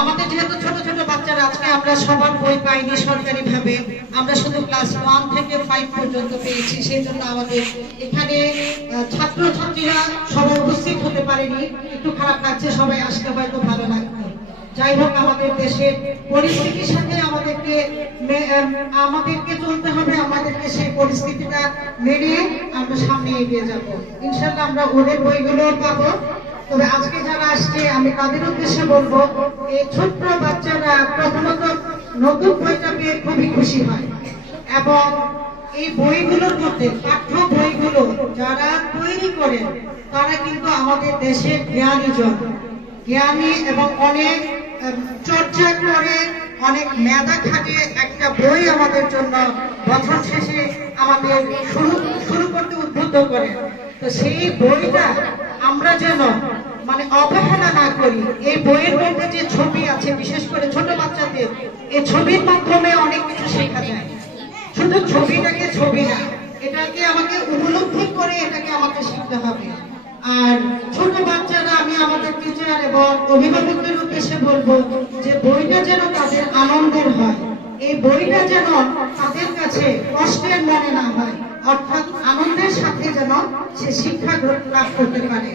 আমাদের যেহেতু ছোট ছোট বাচ্চারা, আজকে আমরা সবার বই পাইনি সরকারি ভাবে, আমরা শুধু ক্লাস 1 থেকে 5 পর্যন্ত পেয়েছি। সেই জন্য আমাদের এখানে ছাত্র ছাত্রীরা সবাই উপস্থিত হতে পারেনি, একটু খারাপ লাগছে। সবাই আসলে হয়তো ভালো লাগবে। যাই হোক, আমাদের দেশের পরিস্থিতির সাথে আমাদেরকে চলতে হবে, আমাদেরকে সেই পরিস্থিতিটা মেনে আমরা সামনে এগিয়ে যাব। ইনশাআল্লাহ আমরা ওদের বইগুলো পাবো। তবে আজকে যারা আসছে আমি তাদের উদ্দেশ্যে বলবো, এই ছোট্ট বাচ্চারা প্রথমত নতুন বইটা পেয়ে খুবই খুশি হয়, এবং এই বইগুলোর মধ্যে পাঠ্য বইগুলো যারা তৈরি করেন তারা কিন্তু আমাদের দেশের জ্ঞানী এবং অনেক চর্চা করে, অনেক মেধা খাটিয়ে একটা বই আমাদের জন্য বছর শেষে আমাদের শুরু করতে উদ্বুদ্ধ করে। তো সেই বইটা আমরা যেন মানে অবহেলা না করি। এই বইয়ের মধ্যে যে ছবি আছে, বিশেষ করে ছোট বাচ্চাদের, এই ছবির মাধ্যমে অনেক কিছু শেখা যায়। শুধু ছবিটাকে ছবি না, এটাকে আমাকে উপলব্ধি করে এটাকে আমাকে শিখতে হবে। আর ছোট বাচ্চারা, আমি আমাদের টিচার এবং অভিভাবকদের উদ্দেশ্যে বলবো যে বইটা যেন তাদের আনন্দের হয়, এই বইটা যেন তাদের কাছে কষ্টের মনে না হয়, অর্থাৎ আনন্দের সাথে যেন সে শিক্ষা লাভ করতে পারে।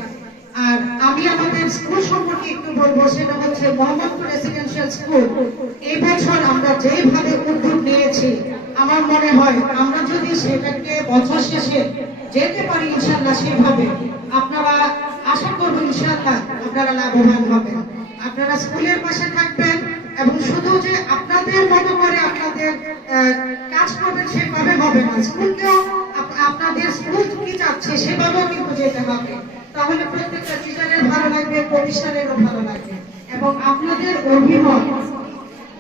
আর আমি আমাদের স্কুল সম্পর্কে একটু বলবো, সেটা হচ্ছে মোহাম্মদপুর রেসিডেন্সিয়াল স্কুল। এই বছর আমরা যেভাবে উদ্যোগ নিয়েছি, আমার মনে হয় আমরা যদি সেটাকে বছর শেষে যেতে পারি ইনশাআল্লাহ সেভাবে, আপনারা আশা করবো ইনশাআল্লাহ আপনারা লাভবান হবেন। আপনারা স্কুলের পাশে থাকবেন এবং শুধু যে আপনাদের মতো করে আপনাদের কাজ করবেন সেভাবে হবে না, স্কুলকেও আপনাদের স্কুল কি চাচ্ছে সেভাবেও কিন্তু যেতে হবে। তাহলে প্রত্যেকটা টিচারের ভালো লাগবে, প্রতিষ্ঠানেরও ভালো লাগবে। এবং আপনাদের অভিমত,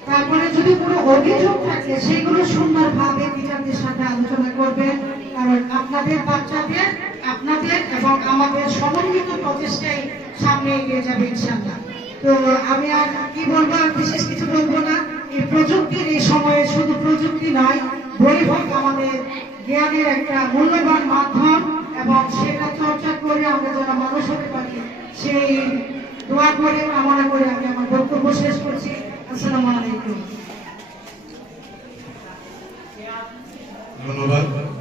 তারপরে যদি কোনো অভিযোগ থাকে সেগুলো সুন্দরভাবে টিচারদের সাথে আলোচনা করবেন, কারণ আপনাদের বাচ্চাদের, আপনাদের এবং আমাদের সমন্বিত প্রচেষ্টায় সামনে এগিয়ে যাবে ইনশাআল্লাহ। তো আমি আর কি বলবো, আর বিশেষ কিছু বলবো না। এই প্রযুক্তির এই সময়ে শুধু প্রযুক্তি নয়, বই হোক আমাদের জ্ঞানের একটা মূল্যবান মাধ্যম, এবং সেটা চর্চা করে আমরা যারা মানুষ হতে পারি সেই দোয়া করে কামনা করে আমি আমার বক্তব্য শেষ করছি। আসসালামু আলাইকুম। ধন্যবাদ।